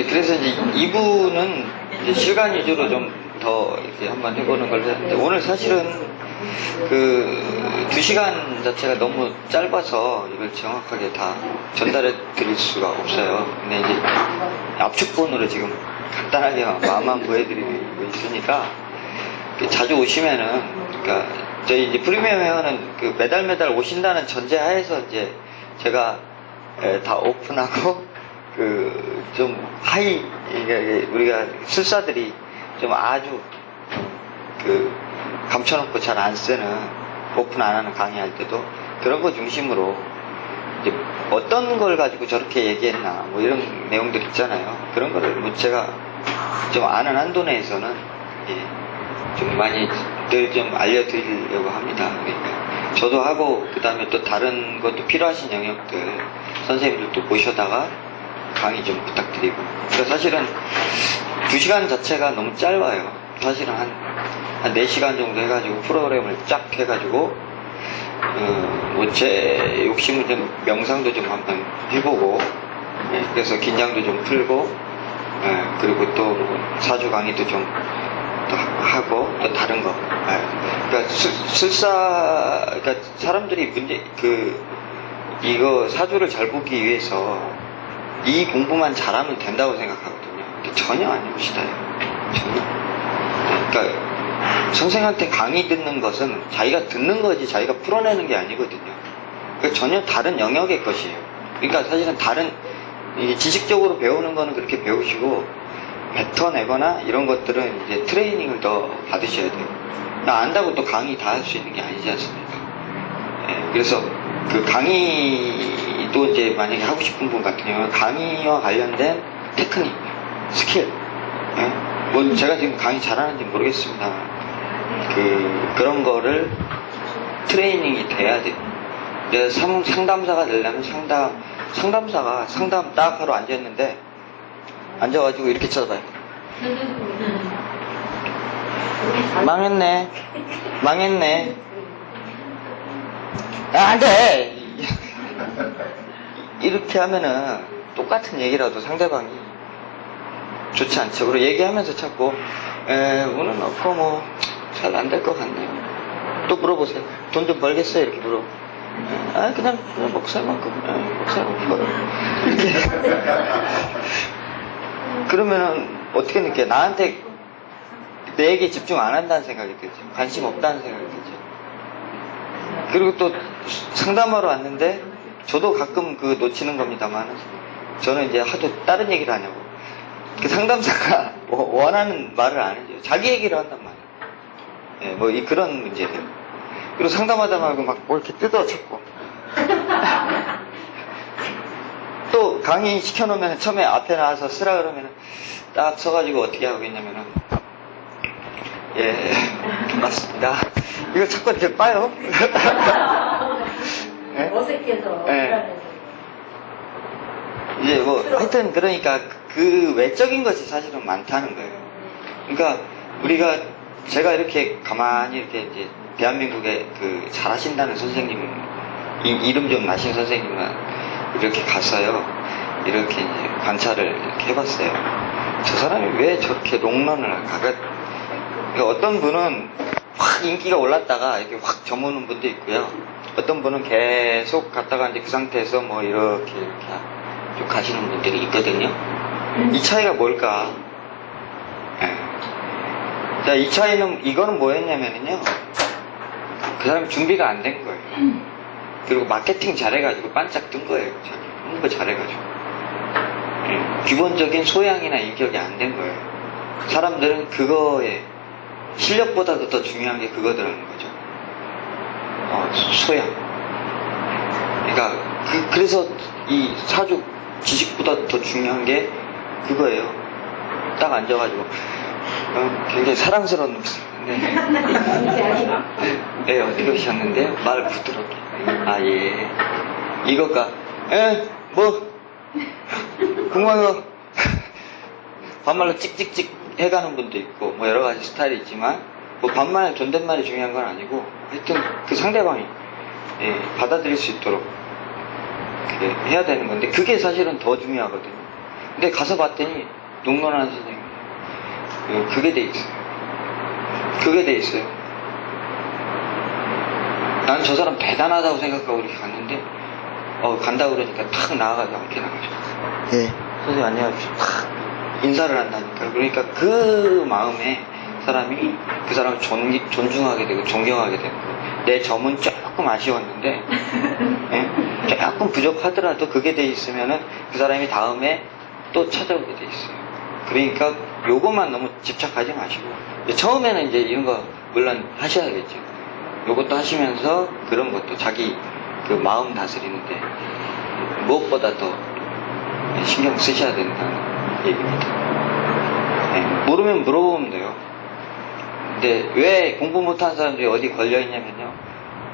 이제 그래서 이제 2부는 이제 실간 위주로 좀 더 이렇게 한번 해보는 걸 했는데, 오늘 사실은 그 2시간 자체가 너무 짧아서 이걸 정확하게 다 전달해 드릴 수가 없어요. 근데 이제 압축본으로 지금 간단하게 마음만 보여드리고 있으니까, 자주 오시면은, 그러니까 저희 이제 프리미엄 회원은 그 매달 오신다는 전제 하에서 이제 제가 다 오픈하고, 그 좀 하이, 우리가 술사들이 좀 아주 그 감춰놓고 잘 안 쓰는, 오픈 안 하는 강의할 때도 그런 거 중심으로 이제 어떤 걸 가지고 저렇게 얘기했나 뭐 이런 내용들 있잖아요. 그런 거를 뭐 제가 좀 아는 한도 내에서는 좀 많이 늘 좀 알려드리려고 합니다. 그러니까 저도 하고, 그 다음에 또 다른 것도 필요하신 영역들 선생님들도 모셔다가 강의 좀 부탁드리고. 그러니까 사실은 2시간 자체가 너무 짧아요. 사실은 한 4시간 정도 해가지고 프로그램을 쫙 해가지고 뭐 제 욕심은 좀 명상도 좀 한번 해보고, 그래서 긴장도 좀 풀고, 그리고 또 뭐 사주 강의도 좀 또 하고, 또 다른 거. 그러니까 그러니까 사람들이 이거 사주를 잘 보기 위해서 이 공부만 잘하면 된다고 생각하거든요. 근데 전혀 아니시다요. 전혀. 그러니까 선생한테 강의 듣는 것은 자기가 듣는 거지 자기가 풀어내는 게 아니거든요. 그러니까 전혀 다른 영역의 것이에요. 그러니까 사실은 다른 지식적으로 배우는 거는 그렇게 배우시고, 뱉어내거나 이런 것들은 이제 트레이닝을 더 받으셔야 돼요. 안다고 또 강의 다 할 수 있는 게 아니지 않습니까? 그래서 그 강의도 이제 만약에 하고 싶은 분 같은 경우는 강의와 관련된 테크닉, 스킬, 뭐 제가 지금 강의 잘하는지 모르겠습니다. 그런 거를 트레이닝이 돼야 돼요. 그래서 상담사가 되려면 상담사가 상담 딱 하러 앉아있는데, 앉아가지고 이렇게 쳐다봐요. 망했네. 안 돼! 이렇게 하면은 똑같은 얘기라도 상대방이 좋지 않죠. 그리고 얘기하면서 자꾸, 오늘 없고 뭐, 잘 안 될 것 같네요. 또 물어보세요. 돈 좀 벌겠어요? 이렇게 물어. 그냥 목살만큼 벌어요. 이렇게. 그러면은 어떻게 느껴요? 나한테 내 얘기에 집중 안 한다는 생각이 들죠. 관심 없다는 생각이 들죠. 그리고 또 상담하러 왔는데, 저도 가끔 놓치는 겁니다만, 저는 이제 하도 다른 얘기를 하냐고. 그 상담사가 원하는 말을 안 해줘요. 자기 얘기를 한단 말이에요. 뭐 그런 문제들. 그리고 상담하다 말고 막 뭐 이렇게 뜯어 찾고. 또 강의 시켜놓으면 처음에 앞에 나와서 쓰라 그러면 딱 서가지고 어떻게 하고 있냐면은, 맞습니다. 이거 자꾸 이렇게 빠요. 어색해서. 이제 뭐 하여튼 그러니까 그 외적인 것이 사실은 많다는 거예요. 그러니까 제가 이렇게 가만히 이렇게 이제 대한민국에 잘하신다는 선생님, 이름 좀 나신 선생님은 이렇게 갔어요. 이렇게 이제 관찰을 이렇게 해봤어요. 저 사람이 왜 저렇게 롱런을 할까? 그러니까 어떤 분은 확 인기가 올랐다가 이렇게 확 저무는 분도 있고요. 어떤 분은 계속 갔다가 이제 그 상태에서 뭐 이렇게 좀 가시는 분들이 있거든요. 이 차이가 뭘까? 자, 이 차이는, 이거는 뭐였냐면요. 그 사람이 준비가 안 된 거예요. 그리고 마케팅 잘해가지고 반짝 뜬 거예요. 홍보 잘해가지고. 기본적인 소양이나 인격이 안 된 거예요. 사람들은 그거에 실력보다도 더 중요한 게 그거더라는 거죠. 소양. 그러니까 그래서 이 사주 지식보다 더 중요한 게 그거예요. 딱 앉아가지고 굉장히 사랑스러운 목소리. 네, 어떻게 오셨는데요? 말 부드럽게. 예. 이거가, 뭐, 궁금한 거, 반말로 찍찍찍 해가는 분도 있고, 뭐 여러 가지 스타일이 있지만, 뭐 반말, 존댓말이 중요한 건 아니고, 하여튼 그 상대방이 받아들일 수 있도록 해야 되는 건데, 그게 사실은 더 중요하거든요. 근데 가서 봤더니 농론하는 선생님 그게 돼 있어요. 그게 돼 있어요. 난 저 사람 대단하다고 생각하고 이렇게 갔는데 간다고 그러니까 탁 나와가지고 함께 나가죠. 예, 선생님 안녕하세요. 탁 인사를 한다니까. 그러니까 그 마음에 사람이 그 사람을 존중하게 되고 존경하게 되고, 내 점은 조금 아쉬웠는데 예? 조금 부족하더라도 그게 돼 있으면은 그 사람이 다음에 또 찾아오게 돼 있어요. 그러니까 요것만 너무 집착하지 마시고, 처음에는 이제 이런 거 물론 하셔야겠죠. 요것도 하시면서 그런 것도 자기 그 마음 다스리는데 무엇보다 더 신경 쓰셔야 된다는 얘기입니다. 네, 모르면 물어보면 돼요. 근데 왜 공부 못하는 사람들이 어디 걸려있냐면요,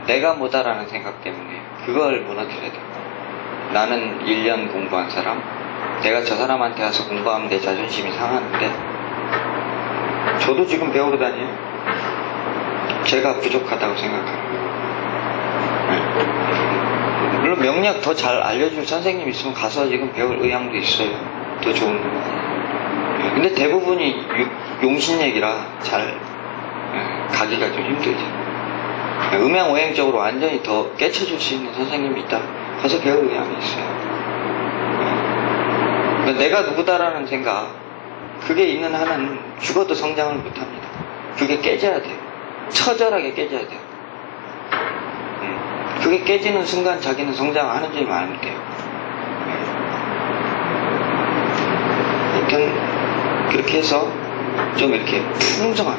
내가 뭐다라는 생각 때문에 그걸 무너뜨려야 돼요. 나는 1년 공부한 사람, 내가 저 사람한테 가서 공부하면 내 자존심이 상하는데, 저도 지금 배우러 다녀요. 제가 부족하다고 생각합니다. 네. 물론 명략 더 잘 알려줄 선생님 있으면 가서 지금 배울 의향도 있어요. 더 좋은 거. 네. 근데 대부분이 용신 얘기라 잘 가기가 좀 힘들죠. 음양 오행적으로 완전히 더 깨쳐줄 수 있는 선생님이 있다. 가서 배울 의향이 있어요. 네. 내가 누구다라는 생각, 그게 있는 한은 죽어도 성장을 못합니다. 그게 깨져야 돼요. 처절하게 깨져야 돼요. 그게 깨지는 순간 자기는 성장하는 줄 알면 돼요. 하여튼 그렇게 해서 좀 이렇게 풍성한,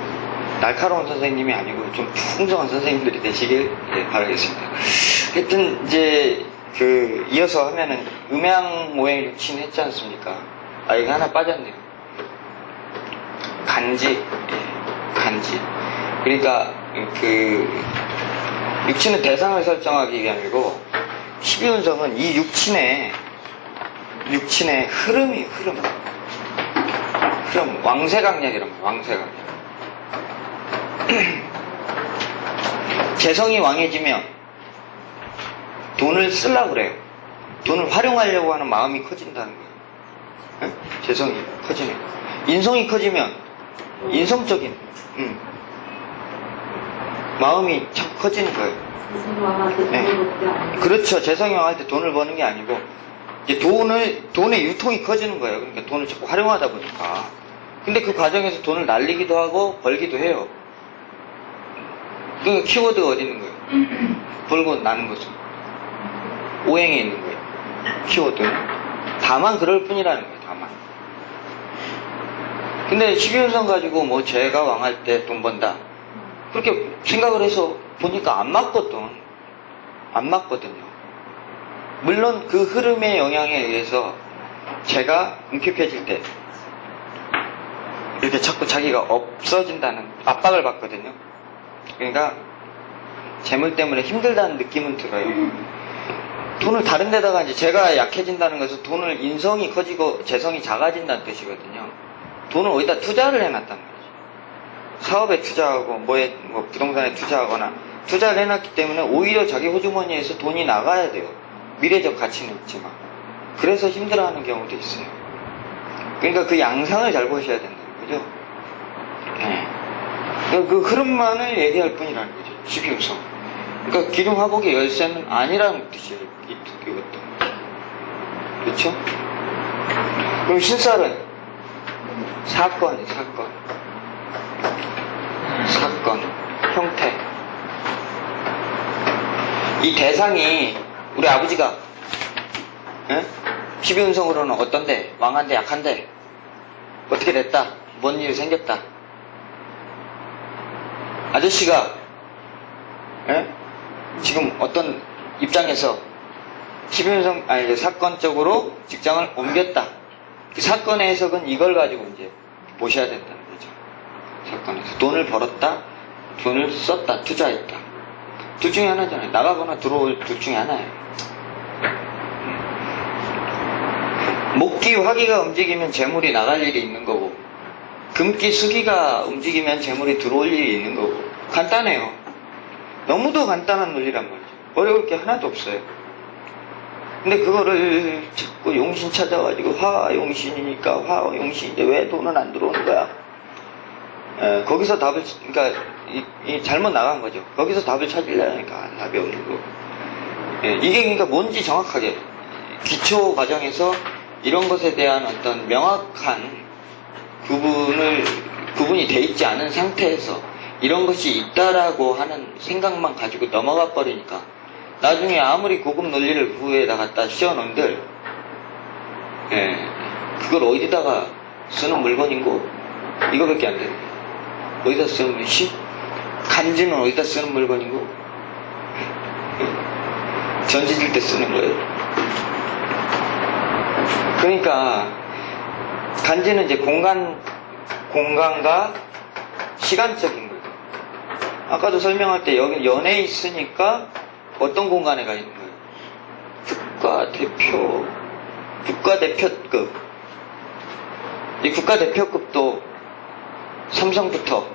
날카로운 선생님이 아니고 좀 풍성한 선생님들이 되시길 바라겠습니다. 하여튼 이제 이어서 하면은 음양 모행 육친 했지 않습니까? 이거 하나 빠졌네요. 간지. 그러니까 육친은 대상을 설정하기 위함이고, 12운성은 이 육친의 흐름, 왕세강약이란 말이에요. 왕세강약. 재성이 왕해지면 돈을 쓰려고 그래요. 돈을 활용하려고 하는 마음이 커진다는 거예요. 재성이 커지면. 인성이 커지면 인성적인 마음이 참 커지는 거예요. 네. 그렇죠. 재성이 왕할 때 돈을 버는 게 아니고, 이제 돈의 유통이 커지는 거예요. 그러니까 돈을 자꾸 활용하다 보니까. 근데 그 과정에서 돈을 날리기도 하고 벌기도 해요. 그 키워드가 어디 있는 거예요? 벌고 나는 거죠. 오행에 있는 거예요. 키워드는. 다만 그럴 뿐이라는 거예요. 다만. 근데 12운성 가지고 뭐 제가 왕할 때 돈 번다, 그렇게 생각을 해서 보니까 안 맞거든요. 물론 그 흐름의 영향에 의해서 제가 움켜펴질 때 이렇게 자꾸 자기가 없어진다는 압박을 받거든요. 그러니까 재물 때문에 힘들다는 느낌은 들어요. 돈을 다른 데다가 이제 제가 약해진다는 것은 돈을 인성이 커지고 재성이 작아진다는 뜻이거든요. 돈을 어디다 투자를 해놨단 말이에요. 사업에 투자하고 뭐 부동산에 투자하거나 투자를 해놨기 때문에 오히려 자기 호주머니에서 돈이 나가야 돼요. 미래적 가치는 있지만. 그래서 힘들어하는 경우도 있어요. 그러니까 그 양상을 잘 보셔야 된다는 거죠. 네. 그 흐름만을 얘기할 뿐이라는 거죠. 12운성. 그러니까 기둥화복의 열쇠는 아니라는 뜻이에요. 이것도. 그렇죠? 그럼 신살은 사건, 형태. 이 대상이 우리 아버지가 12운성으로는 어떤데? 왕한데 약한데? 어떻게 됐다? 뭔 일이 생겼다? 아저씨가 지금 어떤 입장에서 12운성 사건적으로 직장을 옮겼다. 그 사건의 해석은 이걸 가지고 이제 보셔야 된다는 거죠. 사건에서 돈을 벌었다, 돈을 썼다, 투자했다. 둘 중에 하나잖아요. 나가거나 들어올 둘 중에 하나예요. 목기, 화기가 움직이면 재물이 나갈 일이 있는 거고, 금기, 수기가 움직이면 재물이 들어올 일이 있는 거고. 간단해요. 너무도 간단한 논리란 말이죠. 어려울 게 하나도 없어요. 근데 그거를 자꾸 용신 찾아가지고 화용신이니까 화용신인데 왜 돈은 안 들어오는 거야? 거기서 답을, 그러니까 이 잘못 나간 거죠. 거기서 답을 찾으려니까 답이 없는 거고. 이게 그러니까 뭔지 정확하게 기초 과정에서 이런 것에 대한 어떤 명확한 구분이 돼 있지 않은 상태에서 이런 것이 있다라고 하는 생각만 가지고 넘어가 버리니까 나중에 아무리 고급 논리를 구에다 갖다 씌워놓은들 그걸 어디다가 쓰는 물건인고 이거밖에 안 돼. 어디다 쓰는 간지는 어디다 쓰는 물건인고 전지질 때 쓰는 거예요. 그러니까 간지는 이제 공간과 시간적인 거예요. 아까도 설명할 때 여기 연에 있으니까 어떤 공간에 가 있는 거예요? 국가대표급. 이 국가대표급도 삼성부터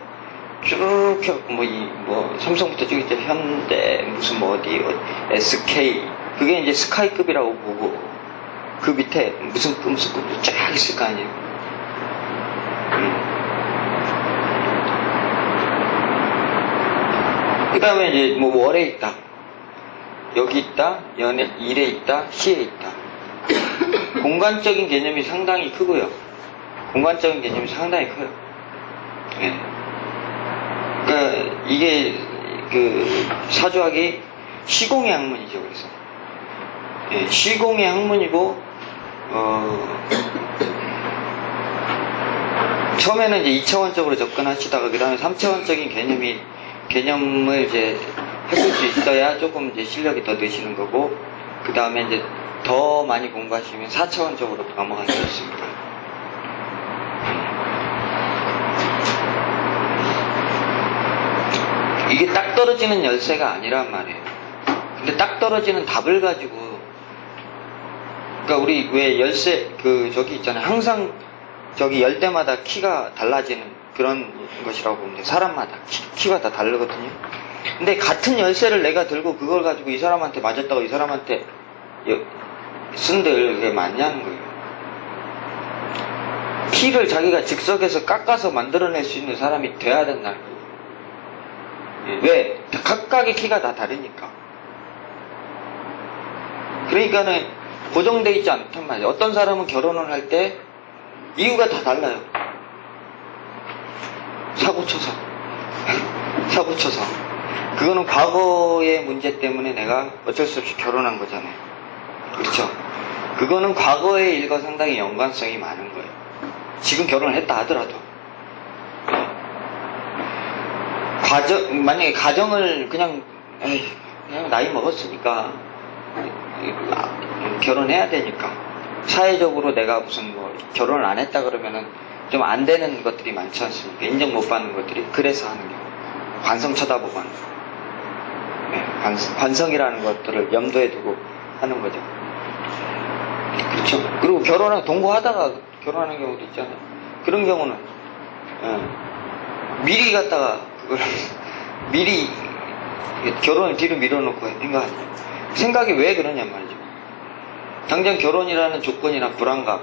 쭉 해갖고 삼성부터 쭉 이제 현대 무슨 어디 SK 그게 이제 스카이급이라고 보고 그 밑에 무슨 급도 쫙 있을 거 아니에요. 그 다음에 이제 월에 있다, 여기 있다, 일에 있다, 시에 있다. 공간적인 개념이 상당히 크고요. 공간적인 개념이 상당히 커요. 그러니까 이게 그 사주학이 시공의 학문이죠. 그래서 시공의 학문이고 처음에는 이제 2차원적으로 접근하시다가 그 다음에 3차원적인 개념을 이제 하실 수 있어야 조금 이제 실력이 더 드시는 거고, 그 다음에 이제 더 많이 공부하시면 4차원적으로 넘어갈 수 있습니다. 이게 딱 떨어지는 열쇠가 아니란 말이에요. 근데 딱 떨어지는 답을 가지고, 그러니까 우리 왜 열쇠 저기 있잖아요. 항상 저기 열 때마다 키가 달라지는 그런 것이라고 보면 돼요. 사람마다 키가 다 다르거든요. 근데 같은 열쇠를 내가 들고 그걸 가지고 이 사람한테 맞았다고 이 사람한테 쓴들 그게 맞냐는 거예요. 키를 자기가 즉석에서 깎아서 만들어낼 수 있는 사람이 돼야 된다는 거예요. 왜? 각각의 키가 다 다르니까. 그러니까는 고정되어 있지 않단 말이에요. 어떤 사람은 결혼을 할 때 이유가 다 달라요. 사고 쳐서. 그거는 과거의 문제 때문에 내가 어쩔 수 없이 결혼한 거잖아요. 그렇죠? 그거는 과거의 일과 상당히 연관성이 많은 거예요. 지금 결혼을 했다 하더라도. 만약에 가정을 그냥 나이 먹었으니까 결혼해야 되니까 사회적으로 내가 무슨 결혼을 안 했다 그러면은 좀 안 되는 것들이 많지 않습니까? 인정 못 받는 것들이. 그래서 하는 경우 관성 쳐다보고 하는 거예요. 관성이라는 것들을 염두에 두고 하는 거죠. 그렇죠? 그리고 동거하다가 결혼하는 경우도 있잖아요. 그런 경우는 미리 갖다가 그걸 미리 결혼을 뒤로 밀어놓고 생각이 왜 그러냔 말이죠. 당장 결혼이라는 조건이나 불안감,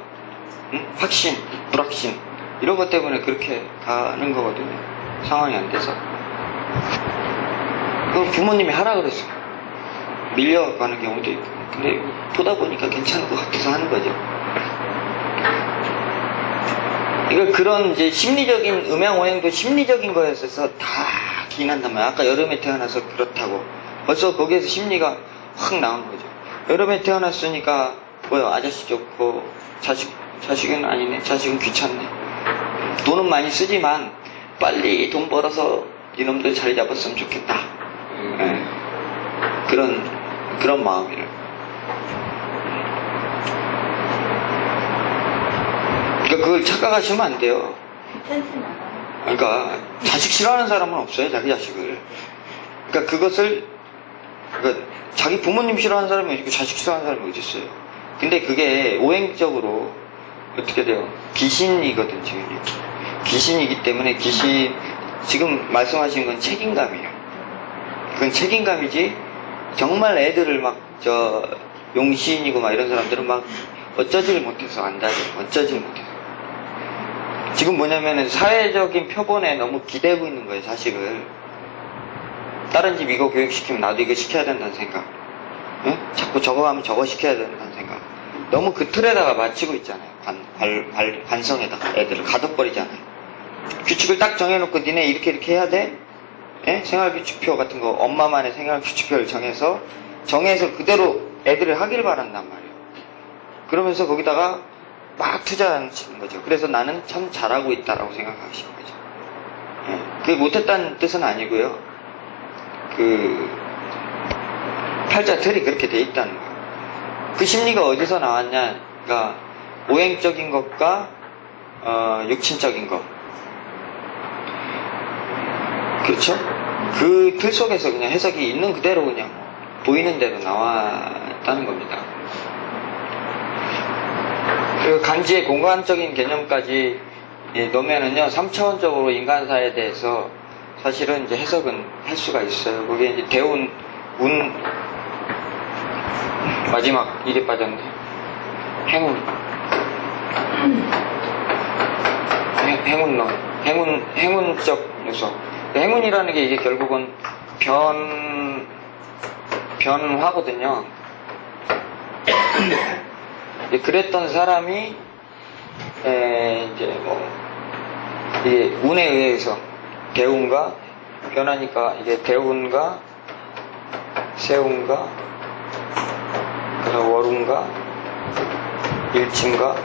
확신, 불확신 이런 것 때문에 그렇게 가는 거거든요. 상황이 안 돼서. 그럼 부모님이 하라 그랬어요. 밀려가는 경우도 있고. 근데 보다 보니까 괜찮은 것 같아서 하는 거죠. 이걸 그런 이제 심리적인 음양오행도 심리적인 거였어서 다 기인한단 말이에요. 아까 여름에 태어나서 그렇다고 벌써 거기에서 심리가 확 나온 거죠. 여름에 태어났으니까 아저씨 좋고 자식은 아니네, 자식은 귀찮네, 돈은 많이 쓰지만 빨리 돈 벌어서 이놈들 자리 잡았으면 좋겠다. 그런 마음이에요. 그러니까 그걸 착각하시면 안 돼요. 그러니까 자식 싫어하는 사람은 없어요. 자기 자식을. 그러니까 그러니까 자기 부모님 싫어하는 사람이 있고 자식 싫어하는 사람이 어디 있어요. 근데 그게 오행적으로 어떻게 돼요? 귀신이거든 지금. 귀신이기 때문에 지금 말씀하신 건 책임감이에요. 그건 책임감이지 정말 애들을 용신이고 막 이런 사람들은 막 어쩌질 못해서 안다죠. 어쩌질 못해서. 지금 뭐냐면은 사회적인 표본에 너무 기대고 있는 거예요, 자식을. 다른 집 이거 교육시키면 나도 이거 시켜야 된다는 생각. 응? 자꾸 저거 하면 저거 시켜야 된다는 생각. 너무 그 틀에다가 맞추고 있잖아요. 관성에다가 애들을 가둬버리잖아요. 규칙을 딱 정해놓고 니네 이렇게 해야 돼? 예? 생활규칙표 같은 거 엄마만의 생활규칙표를 정해서 그대로 애들을 하길 바란단 말이에요. 그러면서 거기다가 막 투자하는 거죠. 그래서 나는 참 잘하고 있다라고 생각하시는 거죠. 예. 그게 못했다는 뜻은 아니고요. 그 팔자틀이 그렇게 돼 있다는 거예요. 그 심리가 어디서 나왔냐? 그러니까 오행적인 것과 육친적인 것. 그렇죠? 그 틀 속에서 그냥 해석이 있는 그대로 그냥 보이는 대로 나왔다는 겁니다. 그 간지의 공간적인 개념까지 놓으면은요, 3차원적으로 인간사에 대해서 사실은 이제 해석은 할 수가 있어요. 그게 이제 대운, 운, 마지막 이게 빠졌네. 행운적 요소. 행운이라는 게 이게 결국은 변화거든요. 그랬던 사람이 이제 뭐 이게 운에 의해서 대운과 변하니까 이게 대운과 세운과 그다음 월운과 일침과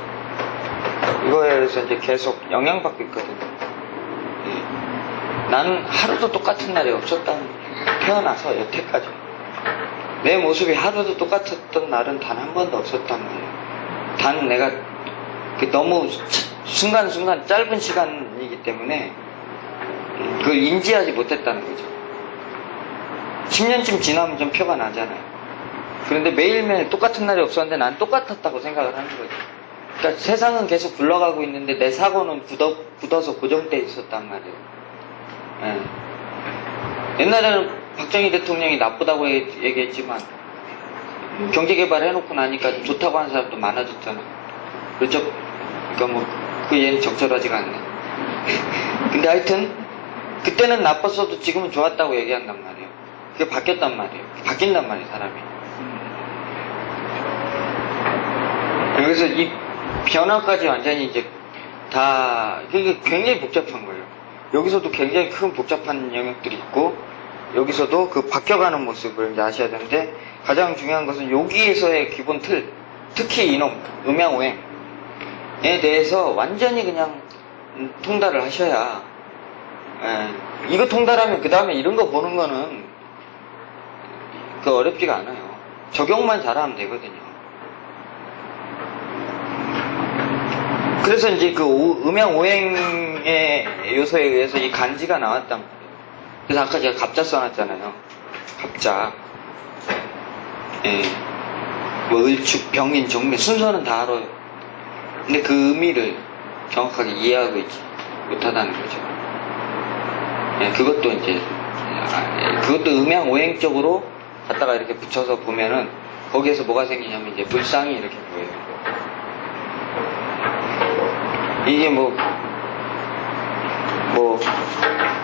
이거에 의해서 이제 계속 영향받고 있거든요. 나는 하루도 똑같은 날이 없었다는 거예요. 태어나서 여태까지 내 모습이 하루도 똑같았던 날은 단 한 번도 없었단 말이에요. 단 내가 너무 순간순간 짧은 시간이기 때문에 그걸 인지하지 못했다는 거죠. 10년쯤 지나면 좀 표가 나잖아요. 그런데 매일매일 똑같은 날이 없었는데 난 똑같았다고 생각을 하는 거죠. 그러니까 세상은 계속 굴러가고 있는데 내 사고는 굳어서 고정돼 있었단 말이에요. 예. 옛날에는 박정희 대통령이 나쁘다고 얘기했지만 경제개발 해놓고 나니까 좋다고 하는 사람도 많아졌잖아. 그렇죠? 그러니까 뭐 그 얘는 적절하지가 않네. 근데 하여튼 그때는 나빴어도 지금은 좋았다고 얘기한단 말이에요. 그게 바뀌었단 말이에요. 바뀐단 말이에요, 사람이. 그래서 이 변화까지 완전히 이제 다 그게 굉장히 복잡한 거예요. 여기서도 굉장히 큰 복잡한 영역들이 있고 여기서도 그 바뀌어가는 모습을 이제 아셔야 되는데 가장 중요한 것은 여기에서의 기본 틀, 특히 이놈, 음양오행에 대해서 완전히 그냥 통달을 하셔야 이거 통달하면 그 다음에 이런 거 보는 거는 그 어렵지가 않아요. 적용만 잘하면 되거든요. 그래서 이제 그 음양오행의 요소에 의해서 이 간지가 나왔단 말이에요. 그래서 아까 제가 갑자 써놨잖아요. 갑자. 예. 뭐 을축, 병인, 정미 순서는 다 알아요. 근데 그 의미를 정확하게 이해하고 있지 못하다는 거죠. 예, 그것도 이제 그것도 음양오행적으로 갖다가 이렇게 붙여서 보면은 거기에서 뭐가 생기냐면 이제 불상이 이렇게 보여요. 이게 뭐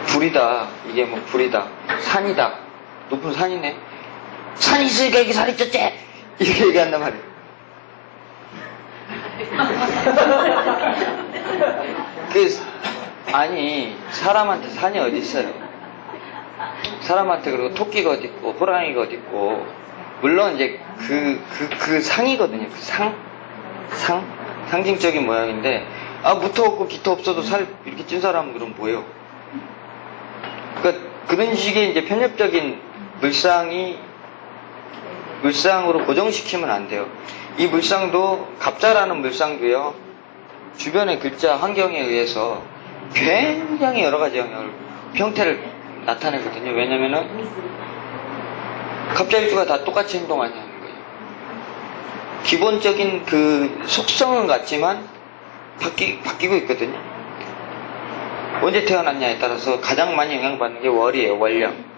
불이다. 이게 뭐 불이다. 산이다. 높은 산이네. 산이 있으니까 이게 살이 쪘지? 이렇게 얘기한단 말이에요. 아니, 사람한테 산이 어디 있어요? 사람한테 그리고 토끼가 어디 있고, 호랑이가 어디 있고, 물론 이제 그 상이거든요. 그 상징적인 모양인데, 무터 없고 기터 없어도 살 이렇게 찐 사람은 그럼 뭐예요? 그러니까 그런 식의 이제 편협적인 물상으로 고정시키면 안 돼요. 이 물상도 갑자라는 물상도요. 주변의 글자 환경에 의해서 굉장히 여러 가지 형태를 나타내거든요. 왜냐면은 갑자일주가 다 똑같이 행동하냐는 거예요. 기본적인 그 속성은 같지만 바뀌고 있거든요. 언제 태어났냐에 따라서 가장 많이 영향받는 게 월이에요. 월령.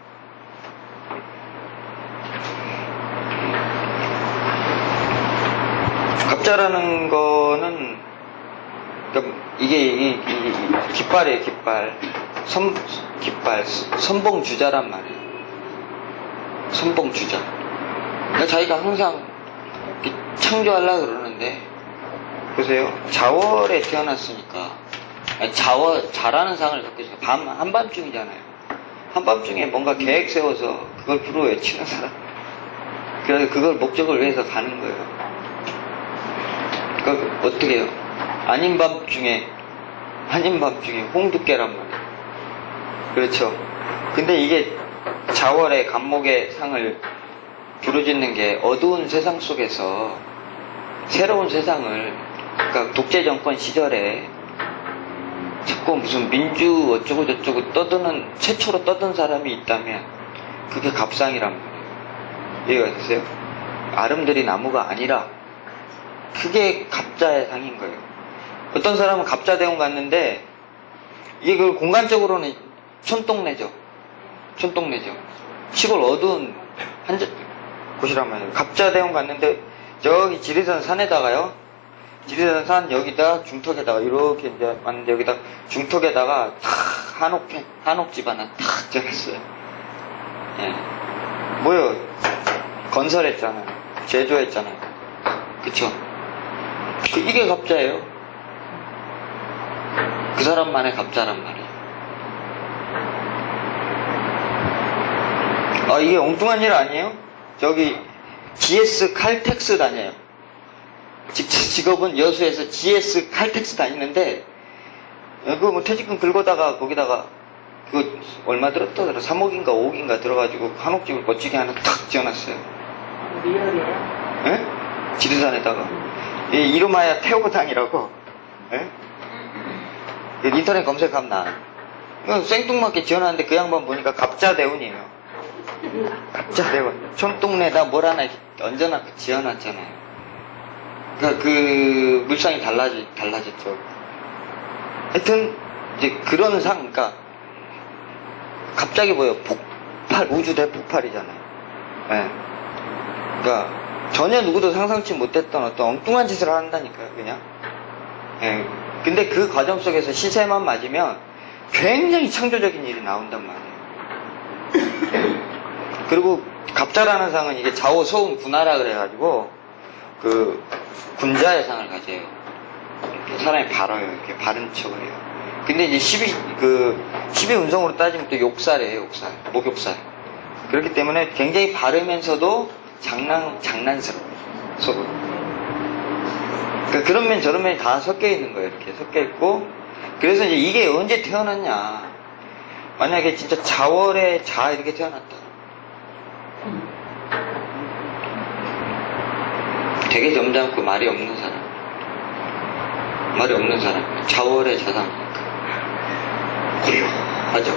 갑자라는 거는 그러니까 이게 깃발이에요, 깃발. 깃발, 선봉주자란 말이에요. 선봉주자. 그러니까 자기가 항상 창조하려고 그러는데, 보세요. 자월에 태어났으니까, 잘하는 상을 갖고 있어요. 한밤중이잖아요. 한밤중에 뭔가 계획 세워서 그걸 불어외치는 사람. 그래서 그걸 목적을 위해서 가는 거예요. 그러니까 어떻게 해요? 아닌 밤중에 홍두깨란 말이에요. 그렇죠. 근데 이게 자월의 감목의 상을 부르짖는 게 어두운 세상 속에서 새로운 세상을, 그러니까 독재 정권 시절에 자꾸 무슨 민주 어쩌고 저쩌고 최초로 떠든 사람이 있다면 그게 갑상이란 말이에요. 이해가 되세요? 아름드리 나무가 아니라 그게 갑자의 상인 거예요. 어떤 사람은 갑자대원 갔는데 이게 그 공간적으로는 촌동네죠. 시골 어두운 곳이란 말이에요. 갑자대원 갔는데 저기 지리산 산에다가요. 지리산 산 여기다 중턱에다가 이렇게 이제 왔는데 여기다 중턱에다가 탁 한옥집 하나 탁 지어놨어요. 예. 뭐요? 건설했잖아요. 제조했잖아요. 그쵸? 이게 갑자예요. 그 사람만의 갑자란 말이에요. 아, 이게 엉뚱한 일 아니에요? 저기 GS 칼텍스 다녀요. 직업은 여수에서 GS 칼텍스 다니는데 그거 뭐 퇴직금 긁어다가 거기다가 그거 얼마 들었더라? 3억인가 5억인가 들어가지고 한옥집을 멋지게 하나 탁 지어놨어요. 리얼이에요? 예? 지리산에다가 이름하여 태호당이라고. 예? 인터넷 검색하면 나. 생뚱맞게 지어놨는데 그 양반 보니까 갑자대운이에요. 갑자대운. 촌동네에다 뭘 하나 얹어놨고 지어놨잖아요. 그러니까 그 물상이 달라졌죠. 하여튼 이제 그런 상, 그러니까 갑자기 뭐예요? 폭발, 우주 대폭발이잖아요. 예. 그러니까 전혀 누구도 상상치 못했던 어떤 엉뚱한 짓을 한다니까요, 그냥. 예. 근데 그 과정 속에서 시세만 맞으면 굉장히 창조적인 일이 나온단 말이에요. 그리고 갑자라는 상은 이게 좌우 소음 군하라 그래가지고 그 군자의 상을 가져요. 사람이 발어요. 이렇게 바른 척을 해요. 근데 이제 12 운성으로 따지면 또 욕살이에요, 욕살. 목욕살. 그렇기 때문에 굉장히 바르면서도 장난스러워. 그러니까 그런 면 저런 면이 다 섞여 있는 거예요. 이렇게 섞여 있고. 그래서 이제 이게 언제 태어났냐. 만약에 진짜 자월에 이렇게 태어났다. 되게 점잖고 말이 없는 사람. 자월의 자상이니까. 고요하죠.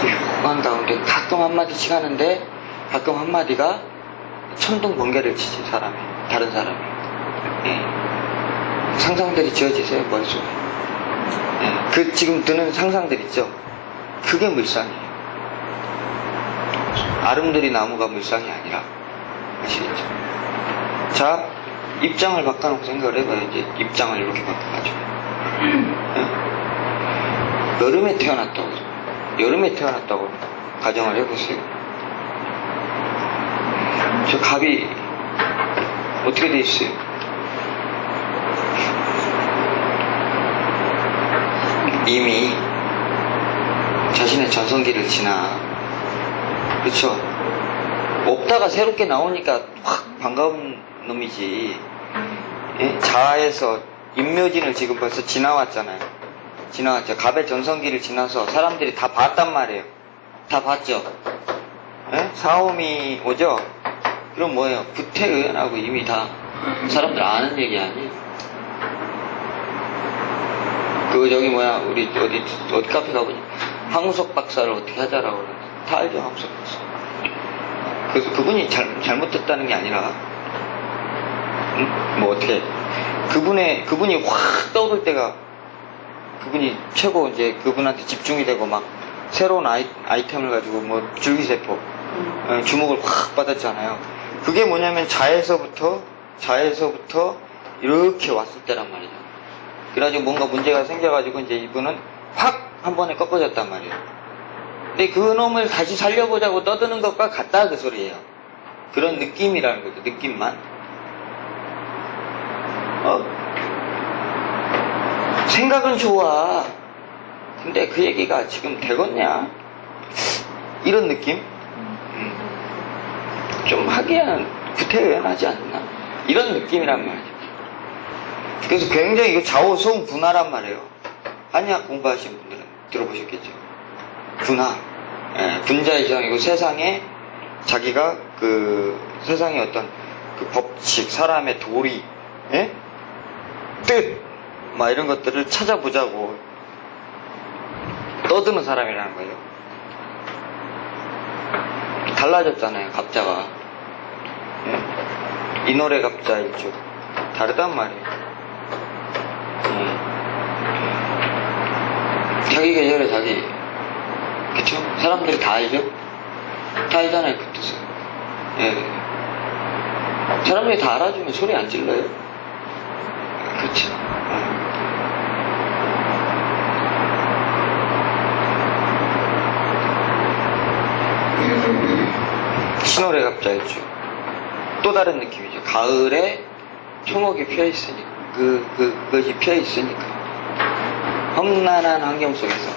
고요한 가운데 가끔 한마디씩 하는데 가끔 한마디가 천둥 번개를 치지, 다른 사람이. 예. 상상들이 지어지세요, 머릿속에. 예. 그 지금 드는 상상들 있죠? 그게 물상이에요. 아름드리 나무가 물상이 아니라. 아시겠죠? 자, 입장을 바꿔놓고 생각을 해봐요. 이제 입장을 이렇게 바꿔가지고. 예? 여름에 태어났다고 가정을 해보세요. 저 갑이 어떻게 돼 있어요? 이미 자신의 전성기를 지나. 그렇죠? 없다가 새롭게 나오니까 확 반가운 놈이지. 예? 자아에서 인묘진을 지금 벌써 지나왔잖아요. 지나왔죠. 갑의 전성기를 지나서 사람들이 다 봤단 말이에요. 다 봤죠. 예? 사오미 오죠. 그럼 뭐예요? 구태의연하고 이미 다 사람들 아는 얘기 아니에요. 우리 어디 카페 가보니 황우석 박사를 어떻게 하자라고 그러는데 다 알죠, 황우석 박사. 그래서 그분이 잘못했다는 게 아니라 뭐 어떻게 그분이 확 떠오를 때가 그분이 최고 이제 그분한테 집중이 되고 막 새로운 아이템을 가지고 뭐 줄기세포 주목을 확 받았잖아요. 그게 뭐냐면 자에서부터 이렇게 왔을 때란 말이죠. 그래가지고 뭔가 문제가 생겨가지고 이제 이분은 확 한 번에 꺾어졌단 말이에요. 근데 그 놈을 다시 살려보자고 떠드는 것과 같다 그 소리예요. 그런 느낌이라는 거죠. 느낌만. 생각은 좋아. 근데 그 얘기가 지금 되겠냐? 이런 느낌? 좀 하기에는 구태의연하지 않나? 이런 느낌이란 말이죠. 그래서 굉장히 이거 좌우소음 분화란 말이에요. 한의학 공부하신 분들은 들어보셨겠죠. 분화. 예, 분자의 지상이고 세상에 자기가 그 세상의 어떤 그 법칙, 사람의 도리, 예? 뜻, 막 이런 것들을 찾아보자고 떠드는 사람이라는 거예요. 달라졌잖아요, 갑자가. 예? 이 노래 갑자 일주 다르단 말이에요. 자기 계절에 자기, 그쵸? 사람들이 다 알죠? 다 알잖아요, 그 뜻을. 예. 사람들이 다 알아주면 소리 안 질러요? 그쵸? 신월의 갑자일주. 또 다른 느낌이죠. 가을에 초목이 피어있으니까. 그것이 피어있으니까. 험난한 환경 속에서.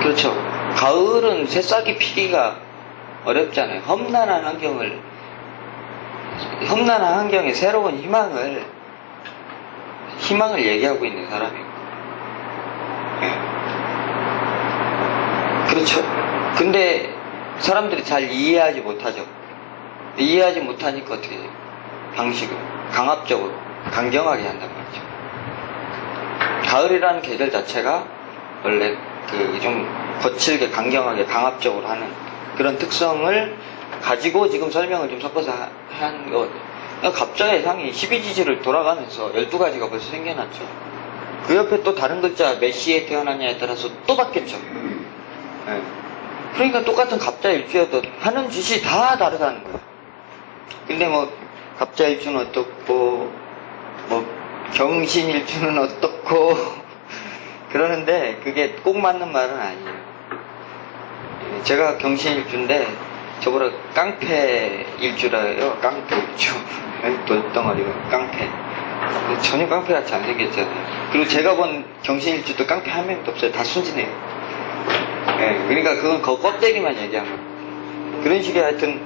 그렇죠. 가을은 새싹이 피기가 어렵잖아요. 험난한 환경에 새로운 희망을 얘기하고 있는 사람이고. 네. 그렇죠. 근데 사람들이 잘 이해하지 못하죠. 이해하지 못하니까 어떻게 해요? 방식을 강압적으로, 강경하게 한단 말이죠. 가을이라는 계절 자체가 원래 그 좀 거칠게, 강경하게, 강압적으로 하는 그런 특성을 가지고 지금 설명을 좀 섞어서 한 거거든요. 그러니까 갑자의 상이 12지지를 돌아가면서 12가지가 벌써 생겨났죠. 그 옆에 또 다른 글자 몇 시에 태어났냐에 따라서 또 바뀌었죠. 네. 그러니까 똑같은 갑자일주여도 하는 짓이 다 다르다는 거예요. 근데 뭐 갑자일주는 어떻고 뭐 경신일주는 어떻고 그러는데 그게 꼭 맞는 말은 아니에요. 제가 경신일주인데 저보다 깡패일주라요. 깡패일주. 돌덩어리가 깡패. 전혀 깡패같이 안 생겼잖아요. 그리고 제가 본 경신일주도 깡패 한 명도 없어요. 다 순진해요. 네, 그러니까 그건 껍데기만 얘기한 거예요. 그런 식의 하여튼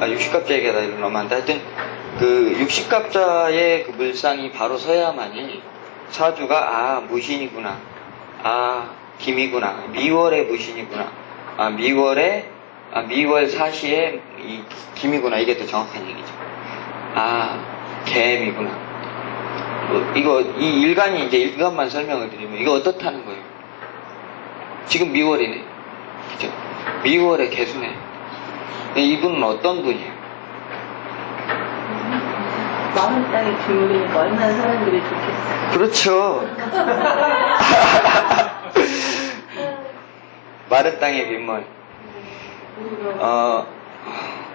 60갑자 얘기하다 이런 넘어왔는데 하여튼 그 60갑자의 그 물상이 바로 서야만이 사주가 무신이구나, 김이구나, 미월의 무신이구나, 미월 사시의 이 김이구나, 이게 더 정확한 얘기죠. 개미구나. 이 일간이 이제 일간만 설명을 드리면 이거 어떻다는 거예요. 지금 미월이네, 그죠? 미월의 개수네. 이분은 어떤 분이에요? 마흔 땅에 주물이니까 얼마나 사람들이 좋겠어. 그렇죠. 마른 땅의 빗물.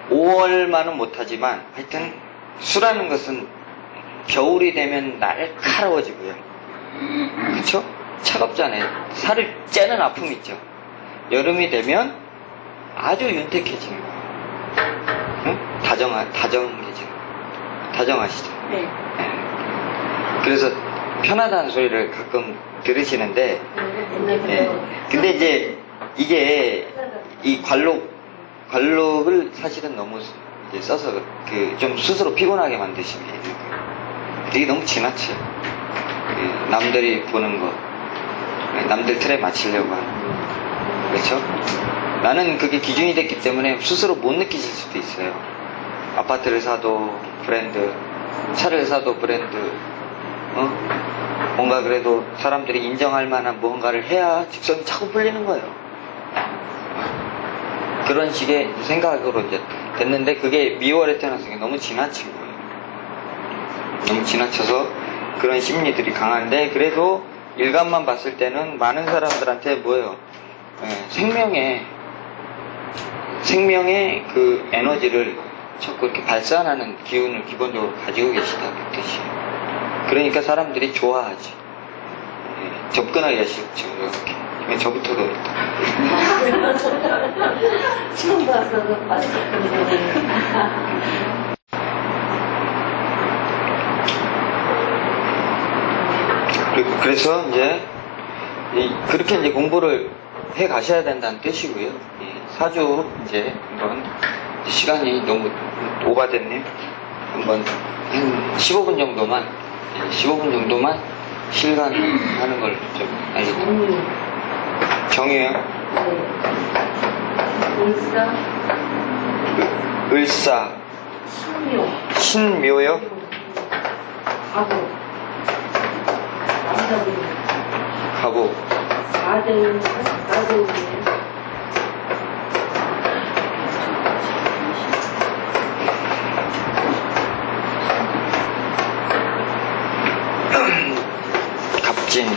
5월만은 못하지만 하여튼 수라는 것은 겨울이 되면 날카로워지고요. 그쵸? 차갑잖아요. 살을 째는 아픔이 있죠. 여름이 되면 아주 윤택해지는 거예요. 응? 다정해지는. 다정하시죠? 네. 그래서 편하다는 소리를 가끔 들으시는데, 근데 이제 이게 이 관록을 사실은 너무 이제 써서 좀 스스로 피곤하게 만드시는 게 있는 거예요. 되게 너무 지나쳐요. 남들이 보는 거, 남들 틀에 맞추려고 하는. 그렇죠? 나는 그게 기준이 됐기 때문에 스스로 못 느끼실 수도 있어요. 아파트를 사도 브랜드, 차를 사도 브랜드, 뭔가 그래도 사람들이 인정할 만한 무언가를 해야 직성이 자꾸 풀리는 거예요. 그런 식의 생각으로 이제 됐는데 그게 미월에 태어나서 너무 지나친 거예요. 너무 지나쳐서 그런 심리들이 강한데 그래도 일간만 봤을 때는 많은 사람들한테 뭐예요? 생명의 그 에너지를 자꾸 이렇게 발산하는 기운을 기본적으로 가지고 계시다는 뜻이에요. 그러니까 사람들이 좋아하지. 예, 접근하기가 쉽죠. 이렇게. 그냥 저부터도 일단. 처음 봤어도 맛있었는데. 그래서 이제 그렇게 이제 공부를 해 가셔야 된다는 뜻이고요. 예, 사주 이제 한번 시간이 너무 오바됐네요. 한번 한 15분 정도만 15분 정도만 실간하는 걸 좀 알려드릴게요. 정유요? 울사, 을사, 신묘, 신묘요? 가보, 남자분, 가보, 4대 갑진,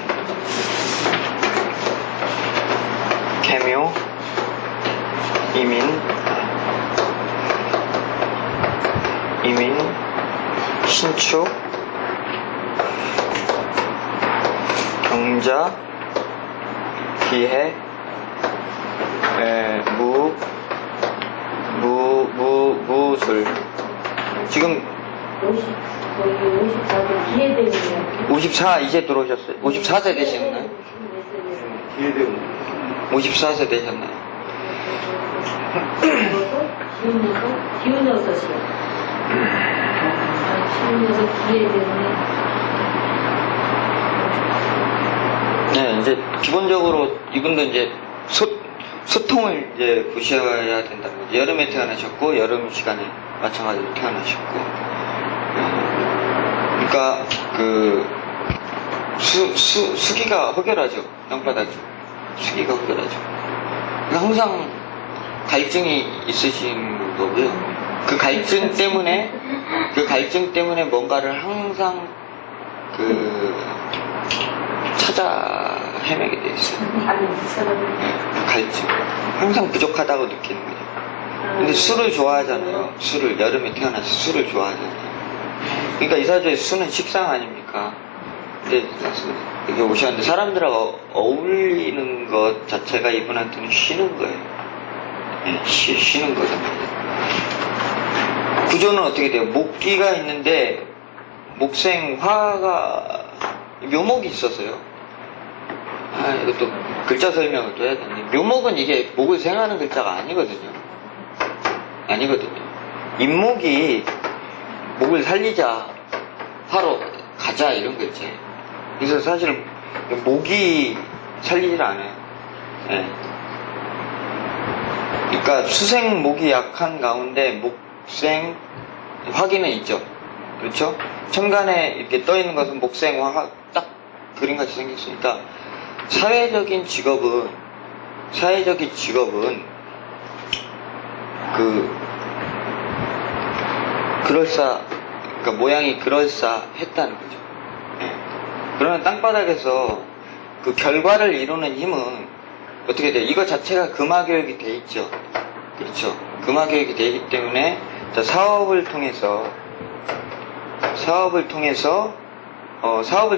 개묘, 이민, 신축, 경자, 기해, 무술. 지금 54대 기회되네요. 54 이제 들어오셨어요? 54세 되셨나요? 기회되고 54세 되셨나요? 기운 6이요. 기운 6 기회되네. 네, 이제 기본적으로 이분도 이제 소통을 이제 보셔야 된다는 거죠. 여름에 태어나셨고 여름 시간에 마찬가지로 태어나셨고. 그러니까 그 수기가 흑열하죠. 땅바닥이 수기가 흑열하죠. 항상 갈증이 있으신 거고요. 그 갈증 때문에 뭔가를 항상 찾아 헤매게 돼 있어요. 갈증. 항상 부족하다고 느끼는 거죠. 근데 술을 좋아하잖아요. 술을, 여름에 태어나서 술을 좋아하잖아요. 그러니까 이 사주의 술은 식상 아닙니까? 근데 여기 오셨는데 사람들하고 어울리는 것 자체가 이분한테는 쉬는 거예요. 네, 쉬는 거잖아요. 구조는 어떻게 돼요? 목기가 있는데 목생화가 묘목이 있어서요. 이것도 글자 설명을 또 해야 되는데 묘목은 이게 목을 생하는 글자가 아니거든요. 임목이 목을 살리자, 하러 가자 이런 글자예요. 그래서 사실 목이 살리질 않아요. 네. 그러니까 수생 목이 약한 가운데 목생 화기는 있죠. 그렇죠? 천간에 이렇게 떠 있는 것은 목생 화가 딱 그림같이 생겼으니까 사회적인 직업은 그러니까 모양이 그럴싸했다는 거죠. 네. 그러나 땅바닥에서 그 결과를 이루는 힘은 어떻게 돼요? 이거 자체가 금화교육이 돼 있죠. 그렇죠. 금화교육이 돼 있기 때문에 사업을 통해서 사업을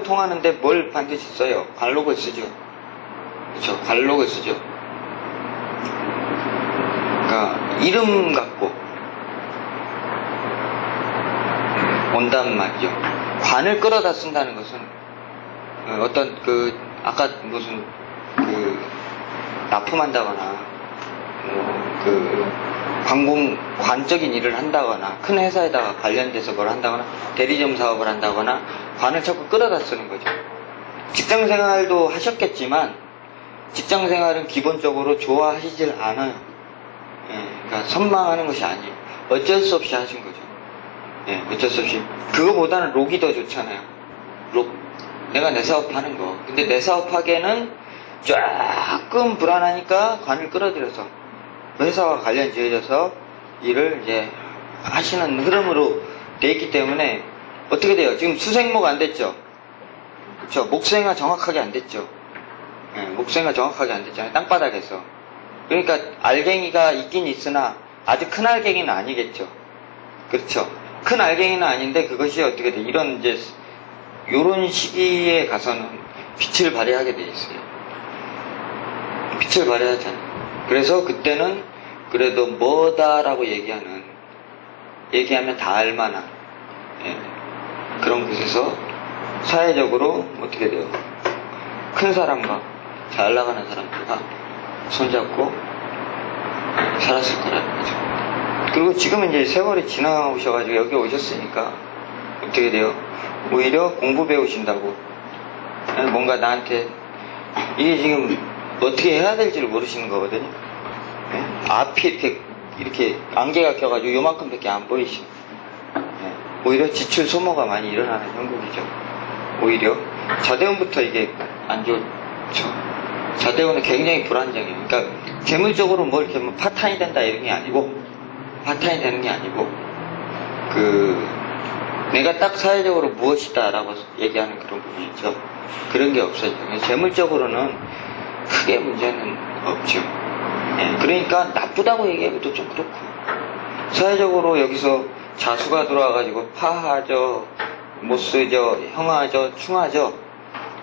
통하는데 뭘 반드시 써요? 관록을 쓰죠. 그렇죠. 관록을 쓰죠. 그러니까 이름 갖고 온단 말이죠. 관을 끌어다 쓴다는 것은 어떤 아까 무슨 납품한다거나 관적인 일을 한다거나 큰 회사에다가 관련돼서 뭘 한다거나 대리점 사업을 한다거나 관을 자꾸 끌어다 쓰는 거죠. 직장생활도 하셨겠지만 직장생활은 기본적으로 좋아하시질 않아요. 그러니까 선망하는 것이 아니에요. 어쩔 수 없이 하신 거죠. 어쩔 수 없이. 그거보다는 록이 더 좋잖아요. 록. 내가 내 사업 하는 거. 근데 내 사업 하기에는 조금 불안하니까 관을 끌어들여서 회사와 관련 지어져서 일을 이제 하시는 흐름으로 돼 있기 때문에 어떻게 돼요? 지금 수생목 안 됐죠? 그렇죠? 목생화 정확하게 안 됐죠? 목생화 정확하게 안 됐잖아요. 땅바닥에서. 그러니까 알갱이가 있긴 있으나 아주 큰 알갱이는 아니겠죠. 그렇죠. 큰 알갱이는 아닌데 그것이 어떻게 돼? 이런 이제 요런 시기에 가서는 빛을 발휘하게 돼 있어요. 빛을 발휘하잖아요. 그래서 그때는 그래도 뭐다라고 얘기하면 다 알만한 예, 그런 곳에서 사회적으로 어떻게 돼요? 큰 사람과 잘 나가는 사람들과 손잡고 살았을 거라는 거죠. 그리고 지금은 이제 세월이 지나오셔가지고 여기 오셨으니까 어떻게 돼요? 오히려 공부 배우신다고 뭔가 나한테 이게 지금 어떻게 해야 될지를 모르시는 거거든요. 예? 앞이 이렇게 안개가 껴가지고 요만큼밖에 안 보이시고 예? 오히려 지출 소모가 많이 일어나는 형국이죠. 오히려 자대운부터 이게 안 좋죠. 자대운은 굉장히 불안정해요. 그러니까 재물적으로 뭐 이렇게 뭐 파탄이 된다 이런 게 아니고 파탄이 되는 게 아니고 내가 딱 사회적으로 무엇이다라고 얘기하는 그런 부분이 있죠. 그런 게 없어요. 재물적으로는 크게 문제는 없죠. 예, 그러니까 나쁘다고 얘기하기도 좀 그렇고 사회적으로 여기서 자수가 들어와가지고 파하죠, 못쓰죠, 형하죠, 충하죠.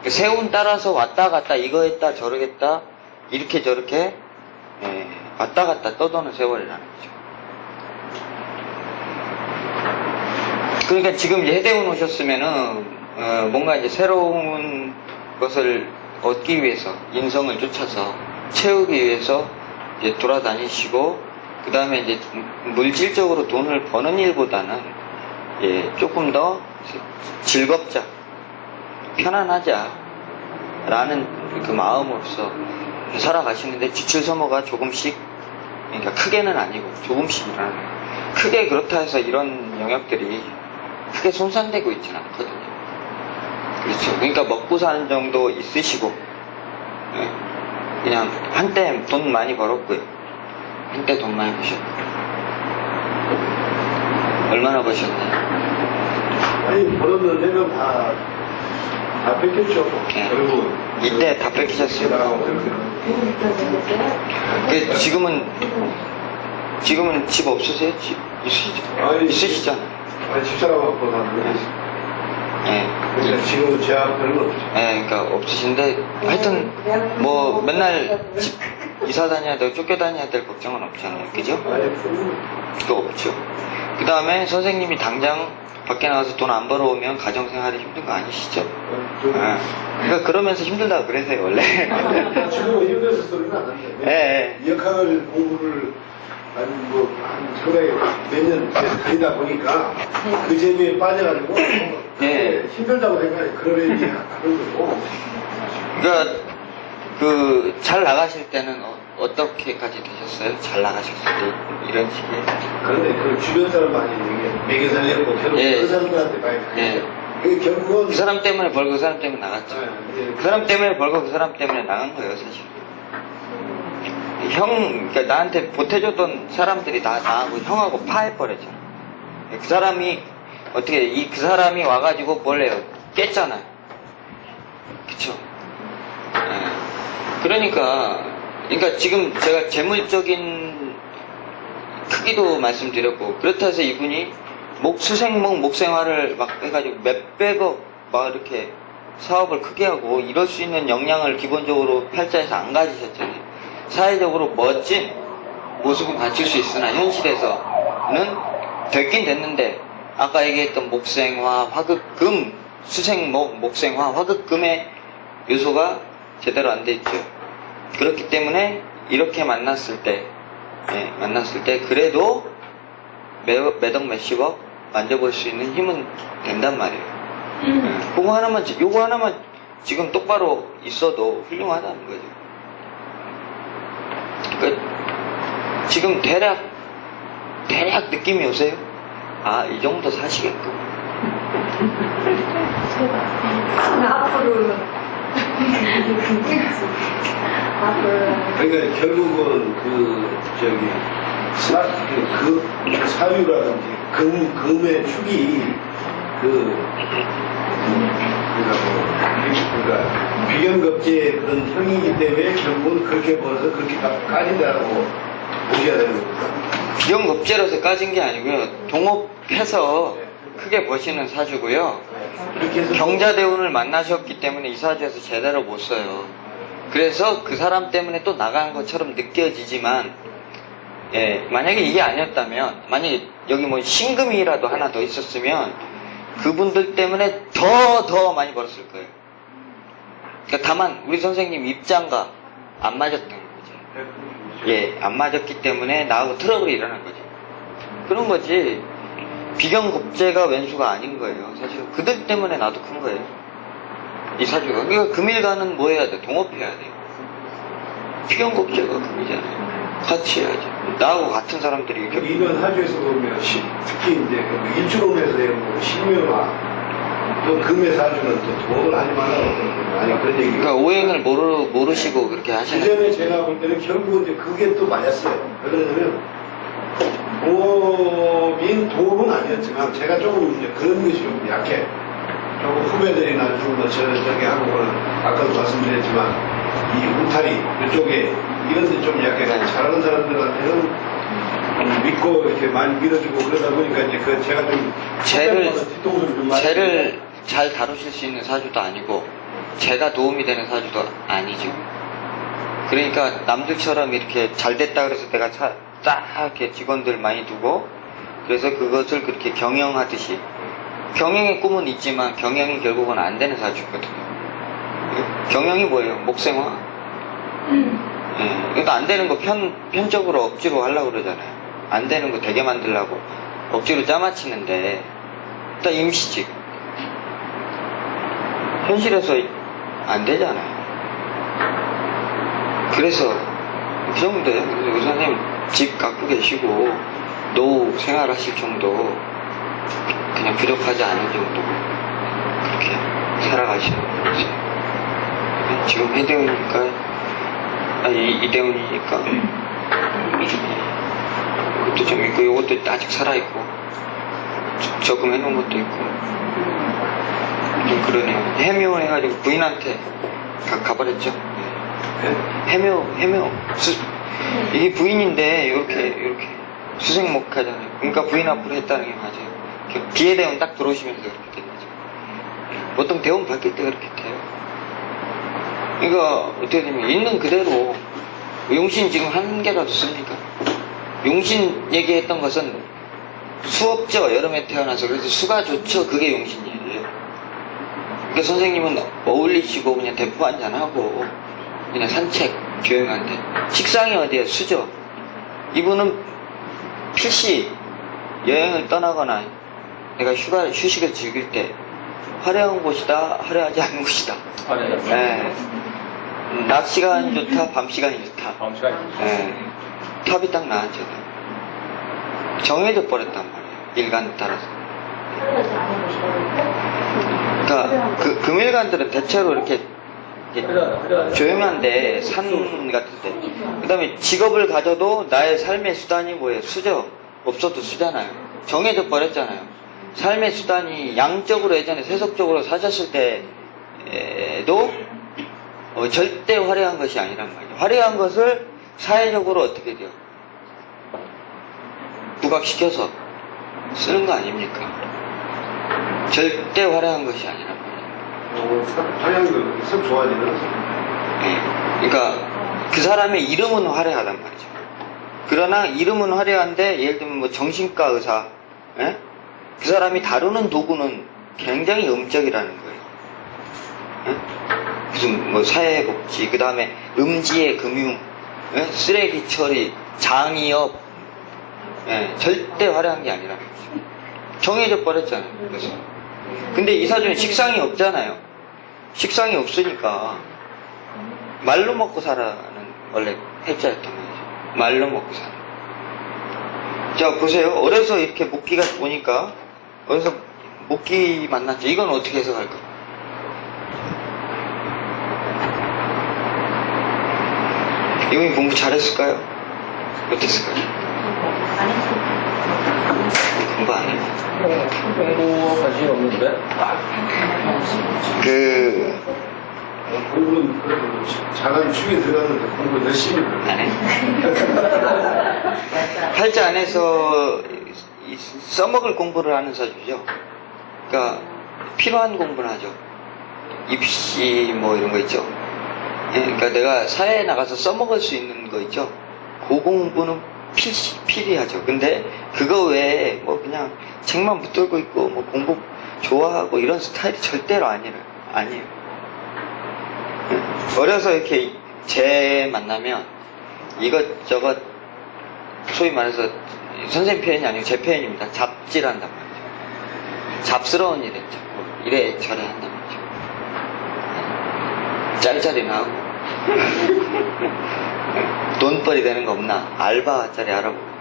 세운 따라서 왔다 갔다 이거 했다 저러 했다 이렇게 저렇게 예, 왔다 갔다 떠도는 세월이라는 거죠. 그러니까 지금 이제 해대운 오셨으면은 뭔가 이제 새로운 것을 얻기 위해서 인성을 쫓아서 채우기 위해서 이제 돌아다니시고 그 다음에 이제 물질적으로 돈을 버는 일보다는 예, 조금 더 즐겁자 편안하자 라는 그 마음으로서 살아가시는데 지출 소모가 조금씩 그러니까 크게는 아니고 조금씩 일어나는 크게 그렇다 해서 이런 영역들이 크게 손상되고 있지는 않거든요. 그렇죠. 그러니까 먹고 사는 정도 있으시고 예, 그냥 한때 돈 많이 벌었고요. 한때 돈 많이 버셨고 얼마나 버셨나요? 아니, 벌었는데 그럼 다 뺏겼죠. 예. 결국. 이때 다 뺏기셨어요. 지금은 집 없으세요? 집 있으시죠? 아니, 있으시잖아요. 아니, 집사람하고 사는데. 예. 그러니까 지금은 제 앞에는 없죠. 예, 그러니까 없으신데 하여튼 뭐 맨날 집 이사 다녀야 되고 쫓겨 다녀야 될 걱정은 없잖아요. 그죠? 아니, 그거 없죠. 그 다음에 선생님이 당장 밖에 나가서 돈 안 벌어오면 가정생활이 힘든 거 아니시죠? 좀. 예. 그러니까 그러면서 힘들다고 그러세요 원래. 지금은 힘들어서 소리는 안 하는데. 예, 예. 역학을 공부를 한 상당히 몇 년 다니다 보니까 그 재미에 빠져가지고 예. 힘들다고 생각해. 그런 얘기 하는 거고. 그러니까 잘 나가실 때는 어떻게까지 되셨어요? 잘 나가셨을 때 이런 식의. 그런데 그 주변 사람 많이 매겨 살려고 결국 예. 그 사람들한테 많이 예. 그 결국은 그 사람 때문에 벌고 그 사람 때문에 나갔죠. 예. 그 사람 때문에 벌고 그 사람 때문에 나간 거예요 사실. 그러니까 나한테 보태줬던 사람들이 다 나하고 형하고 파해버렸잖아. 그 사람이 어떻게 그 사람이 와가지고 뭘 해요? 깼잖아요. 그쵸? 예. 그러니까 지금 제가 재물적인 크기도 말씀드렸고 그렇다 해서 이분이 목생활을 막 해가지고 몇백억 막 이렇게 사업을 크게 하고 이럴 수 있는 역량을 기본적으로 팔자에서 안 가지셨잖아요. 사회적으로 멋진 모습은 갖출 수 있으나 현실에서는 됐긴 됐는데 아까 얘기했던 목생화, 화극금, 수생목, 목생화, 화극금의 요소가 제대로 안 돼 있죠. 그렇기 때문에 이렇게 만났을 때 그래도 매덕 몇십억 만져볼 수 있는 힘은 된단 말이에요. 요거 하나만 지금 똑바로 있어도 훌륭하다는 거죠. 그러니까 지금 대략 느낌이 오세요? 아, 이 정도 사시겠군. 앞으로는 그러니까 결국은 사유라든지 금의 축이 그러니까 비견겁제 그런 형이기 때문에 결국은 그렇게 벌어서 그렇게 까진다고 보셔야 되는 겁니다. 비용급제로서 까진 게 아니고요. 동업 해서 크게 버시는 사주고요. 그렇게 해서 경자대운을 만나셨기 때문에 이 사주에서 제대로 못 써요. 그래서 그 사람 때문에 또 나간 것처럼 느껴지지만, 예, 만약에 이게 아니었다면, 만약에 여기 뭐 신금이라도 하나 더 있었으면 그분들 때문에 더 많이 벌었을 거예요. 그러니까 다만 우리 선생님 입장과 안 맞았던 거죠. 예, 안 맞았기 때문에 나하고 트러블이 일어난 거죠. 그런 거지. 비경급제가 왼수가 아닌 거예요. 사실은 그들 때문에 나도 큰 거예요. 이 사주가. 그러니까 금일간은 뭐 해야 돼? 동업해야 돼요. 비경급제가 금이잖아요. 같이 해야지. 나하고 같은 사람들이 이렇게. 이런 사주에서 보면 특히 이제 그 일주론에서 뭐 신묘나 또 금의 사주는 또 도움을 하지 말라고 아니 그런 얘기. 그러니까 오행을 모르시고 그렇게 하시는 거예요. 예전에 제가 볼 때는 결국은 이제 그게 또 맞았어요. 왜 그러냐면 도움은 아니었지만 제가 조금 이제 그런 것이 좀 약해. 조금 후배들이나 좀더 저기 하고는 아까도 말씀드렸지만 이 울타리 이쪽에 이런 데 좀 약해. 네. 잘하는 사람들한테는 믿고 이렇게 많이 밀어주고 그러다 보니까 이제 그 제가 좀 뒤통수를 좀 많이 쟤를 잘 다루실 수 있는 사주도 아니고 제가 도움이 되는 사주도 아니죠. 그러니까 남들처럼 이렇게 잘 됐다 그래서 내가 딱 이렇게 직원들 많이 두고 그래서 그것을 그렇게 경영하듯이 경영의 꿈은 있지만 경영이 결국은 안 되는 사주거든요. 경영이 뭐예요? 목생화. 예, 이것도 안 되는 거 편적으로 억지로 하려고 그러잖아요. 안 되는 거 되게 만들려고 억지로 짜맞히는데 일단 임시직. 현실에서 안 되잖아요. 그래서 그 정도예요. 그래서 우리 선생님 집 갖고 계시고 노후 생활하실 정도 그냥 부족하지 않은 정도 그렇게 살아가시는 거죠. 지금 해대우니까 이대우니까 이것도 좀 있고 이것도 아직 살아있고 적금해놓은 것도 있고 좀 그러네요. 해묘 해가지고 부인한테 가버렸죠. 해묘 이게 부인인데 이렇게 수생목 하잖아요. 그러니까 부인 앞으로 했다는 게 맞아요. 비해대운 딱 들어오시면서 그렇게 된 거죠. 보통 대운 바뀔 때 그렇게 돼요. 그러니까 어떻게 되면 있는 그대로 용신 지금 한 개라도 씁니까? 용신 얘기했던 것은 수업죠. 여름에 태어나서. 그래서 수가 좋죠. 그게 용신이에요. 그러니까 선생님은 어울리시고 그냥 대포 한잔하고 그냥 산책 조용한데 식상이 어디에 수죠. 이분은 필시 여행을 떠나거나 내가 휴식을 즐길 때 화려한 곳이다, 화려하지 않은 곳이다. 네. 낮 시간이 좋다, 밤 시간이 좋다. 네. 탑이 딱 나왔잖아요. 정해져 버렸단 말이에요. 일간 따라서. 그러니까 금일간들은 대체로 이렇게 조용한데 산 같은 데. 그 다음에 직업을 가져도 나의 삶의 수단이 뭐예요? 수죠. 없어도 수잖아요. 정해져 버렸잖아요. 삶의 수단이 양적으로 예전에 세속적으로 사셨을 때도 절대 화려한 것이 아니란 말이에요. 화려한 것을 사회적으로 어떻게 돼요? 부각시켜서 쓰는 거 아닙니까? 절대 화려한 것이 아니란 말이에요. 화려한 거 좋아하지는 네. 그러니까 그 사람의 이름은 화려하단 말이죠. 그러나 이름은 화려한데 예를 들면 뭐 정신과 의사, 예? 그 사람이 다루는 도구는 굉장히 음적이라는 거예요. 예? 무슨 뭐 사회복지, 그 다음에 음지의 금융, 예? 쓰레기 처리, 장의업, 예? 절대 화려한 게 아니라는 거죠. 정해져 버렸잖아요. 그래서. 근데 이 사주는 식상이 없잖아요. 식상이 없으니까 말로 먹고 살아는 원래 해자였단 말이죠. 말로 먹고 사는. 자, 보세요. 어려서 이렇게 목기가 오니까, 어려서 목기 만났죠. 이건 어떻게 해석할까? 이분이 공부 잘했을까요? 어땠을까요? 안 했어요. 공부 안 해요. 공부 관심이 없는데? 공부는 그래도 잘한 축에 들어갔는데 공부 열심히 안 해? 팔자 안에서 써먹을 공부를 하는 사주죠. 그러니까 필요한 공부는 하죠. 입시 뭐 이런 거 있죠. 예, 그러니까 내가 사회에 나가서 써먹을 수 있는 거 있죠. 그 공부는 필히하죠. 근데 그거 외에 뭐 그냥 책만 붙들고 있고 뭐 공부 좋아하고 이런 스타일이 절대로 아니에요. 예. 어려서 이렇게 쟤 만나면 이것저것 소위 말해서 선생님 표현이 아니고 제 표현입니다. 잡질한단 말이죠. 잡스러운 일에 자꾸 이래 저래 한단 말이죠. 짤짤이나 하고 돈벌이 되는 거 없나 알바짜리 알아보고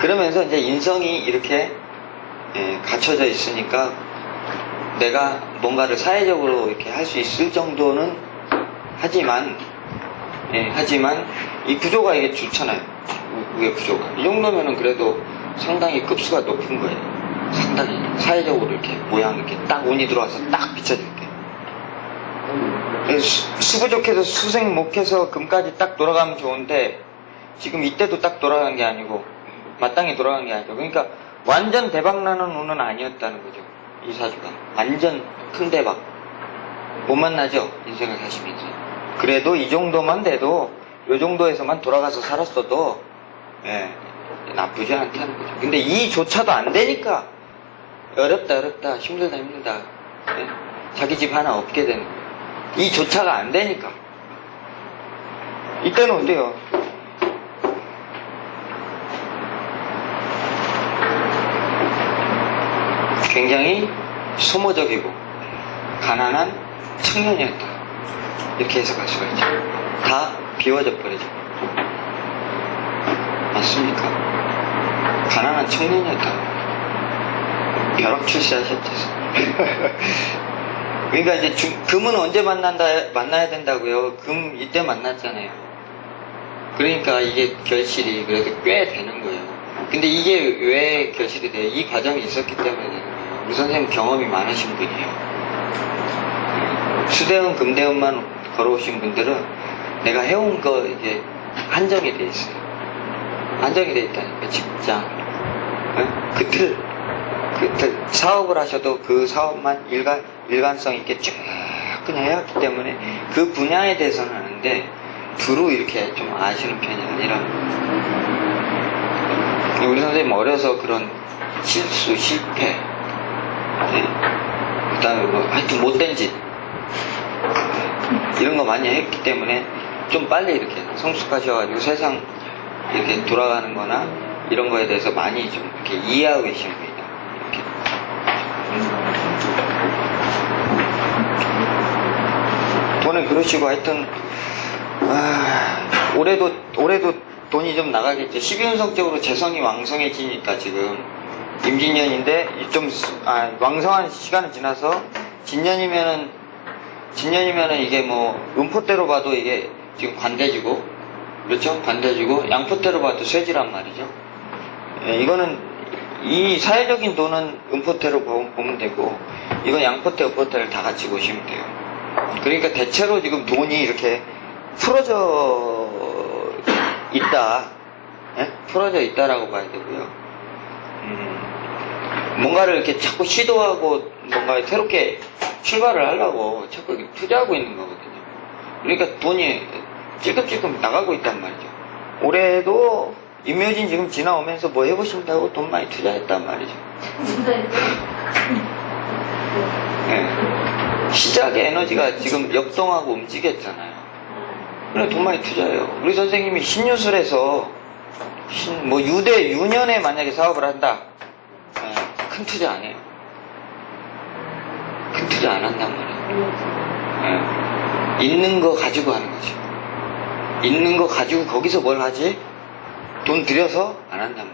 그러면서 이제 인성이 이렇게 갖춰져 있으니까 내가 뭔가를 사회적으로 이렇게 할 수 있을 정도는 하지만 이 구조가 이게 좋잖아요. 위의 구조가 이 정도면은 그래도 상당히 급수가 높은 거예요. 상당히 사회적으로 이렇게 모양 이렇게 딱 운이 들어와서 딱 비춰질 때 수부족해서 수생 목해서 금까지 딱 돌아가면 좋은데 지금 이때도 딱 돌아간 게 아니고 마땅히 돌아간 게 아니죠. 그러니까 완전 대박나는 운은 아니었다는 거죠. 이 사주가 완전 큰 대박 못 만나죠. 인생을 사시면서 그래도 이 정도만 돼도 이 정도에서만 돌아가서 살았어도 나쁘지 않다는 거죠. 근데 이조차도 안 되니까 어렵다 힘들다 자기 집 하나 없게 되는 거예요. 이조차가 안 되니까 이때는 어때요? 굉장히 소모적이고 가난한 청년이었다 이렇게 해석할 수가 있죠. 다 비워져 버리죠. 맞습니까? 가난한 청년이었다. 벼락 출세하셨죠. 그러니까 이제 금은 언제 만나야 된다고요? 금 이때 만났잖아요. 그러니까 이게 결실이 그래도 꽤 되는 거예요. 근데 이게 왜 결실이 돼요? 이 과정이 있었기 때문에 되는 거예요. 우리 선생님 경험이 많으신 분이에요. 수대운 금대운만 걸어오신 분들은 내가 해온 거 이게 한정이 돼 있어요. 한정이 돼 있다니까. 직장 그 틀 사업을 하셔도 그 사업만 일관성 있게 쭉 그냥 해왔기 때문에 그 분야에 대해서는 아는데 두루 이렇게 좀 아시는 편이 아니라 우리 선생님 어려서 그런 실수 실패 그 다음에 뭐 하여튼 못된 짓 이런 거 많이 했기 때문에 좀 빨리 이렇게 성숙하셔가지고 세상 이렇게 돌아가는 거나 이런 거에 대해서 많이 좀 이렇게 이해하고 계신 분이다. 이렇게. 돈을 그러시고 하여튼, 올해도 돈이 좀 나가겠죠. 12운성적으로 재성이 왕성해지니까 지금 임진년인데 좀, 왕성한 시간은 지나서 진년이면은 이게 뭐, 음포대로 봐도 이게 지금 관대지고, 그렇죠? 관대지고, 양포대로 봐도 쇠지란 말이죠. 이거는, 이 사회적인 돈은 음포대로 보면 되고, 이건 양포대, 음포대를 다 같이 보시면 돼요. 그러니까 대체로 지금 돈이 이렇게 풀어져 있다. 풀어져 있다라고 봐야 되고요. 뭔가를 이렇게 자꾸 시도하고 뭔가 새롭게 출발을 하려고 자꾸 투자하고 있는 거거든요. 그러니까 돈이 찔끔찔끔 나가고 있단 말이죠. 올해도 임묘진 지금 지나오면서 뭐 해보신다고 돈 많이 투자했단 말이죠. 시작의 에너지가 지금 역동하고 움직였잖아요. 그래 돈 많이 투자해요. 우리 선생님이 신유술에서 뭐 유대 유년에 만약에 사업을 한다. 큰 투자 안 해요. 큰 투자 안 한단 말이에요. 있는 거 가지고 하는 거지. 있는 거 가지고 거기서 뭘 하지? 돈 들여서 안 한단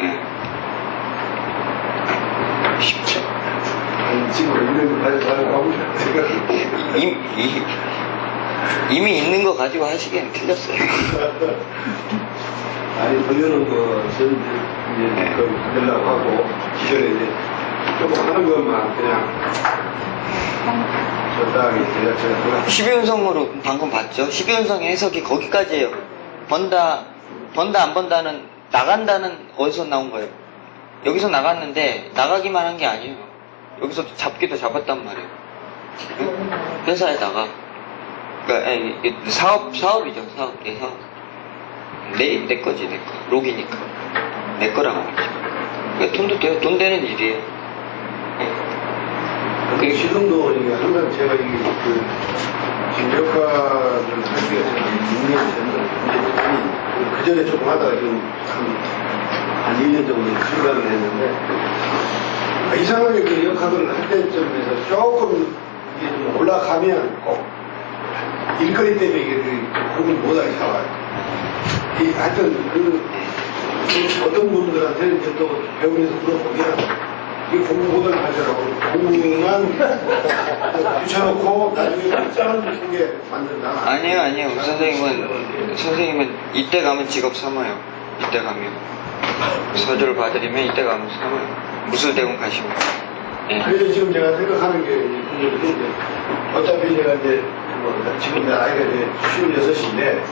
말이에요. 쉽죠. 지금 있는 거 가지고 하는 거 이미 있는 거 가지고 하시기엔 틀렸어요. 아니, 돌려놓은 것은 이제 그걸 만들려고 하고, 기존에 이제 조금 하는 것만 그냥 적당히 제가 12운성으로 방금 봤죠? 12운성의 해석이 거기까지예요. 번다 안 번다는 나간다는 어디서 나온 거예요? 여기서 나갔는데 나가기만 한 게 아니에요. 여기서 잡기도 잡았단 말이에요. 응? 회사에다가. 그러니까 이게 사업이죠. 내 사업. 내 거지, 내 거. 록이니까. 내 거라고 하죠. 그러니까 돈도 돼요. 돈 되는 일이에요. 그 지금도 이게 항상 제가 지금 역할을 하기가 제가 6년 전에 그 전에 조금 하다가 지금 한 1년 정도 중단을 했는데 이상하게 그 역할을 할 때쯤에서 조금 이게 좀 올라가면 꼭 일거리 때문에 이게 공을 못하게 잡아요. 하여튼 어떤 분들한테는 이제 또 배우면서 물어보면 이 공부 못하게 하더라고. 공부만 붙여놓고 나중에 짠 게 만든다. 아니에요. 선생님은 이때 가면 직업 삼아요. 이때 가면. 서주를 봐드리면 이때 가면 삼아요. 무술대원 가시면. 예. 그래서 지금 제가 생각하는 게 이제 어차피 제가 이제 지금 내 나이가 이제 56인데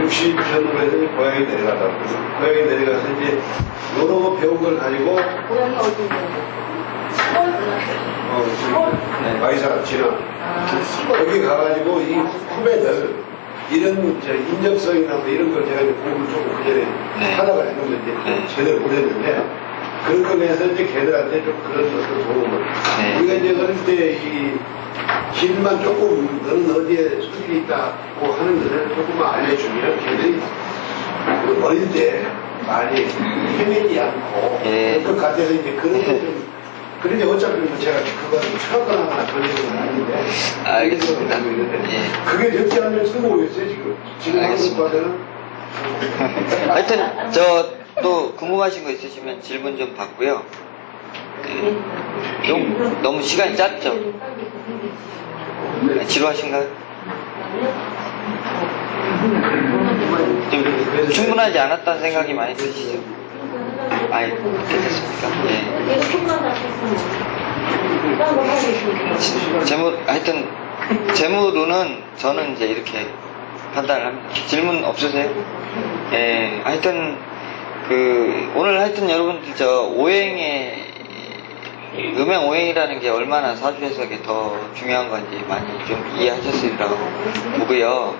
60 전후로 해서 이제 고향에 내려가다가 고향에 내려가서 이제 여러 배운 걸 가지고 고향이 어디인데? 지금 마이사 진화 여기 가가지고 이 후배들 이런 인적성이나 뭐 이런 걸 제가 이제 공부를 조금 그전에 하다가 했는데 이제 제대로 못했는데 그런 걸 해서 이제 걔들한테 좀 그런 어떤 도움을 우리가 이제 어릴 때 이 길만 조금 너는 어디에 소질이 있다고 하는 것을 조금만 알려주면 걔들이 어릴 때 많이 헤매지 않고 그럴 것 같아서 이제 그런 좀 그런데 어차피 뭐 제가 그거는 철학과나 그런 건 아닌데 알겠습니다. 그게 적지 않으면 쓸모없어요 지금 하는 과정은 하여튼 또 궁금하신 거 있으시면 질문 좀 받고요. 너무 시간이 짧죠? 지루하신가요? 좀 충분하지 않았다는 생각이 많이 드시죠? 됐습니까? 하여튼 재무로는 저는 이제 이렇게 판단을 합니다. 질문 없으세요? 하여튼 오늘 하여튼 여러분들 음행 오행이라는 게 얼마나 사주 해석에 더 중요한 건지 많이 좀 이해하셨으리라고 보고요.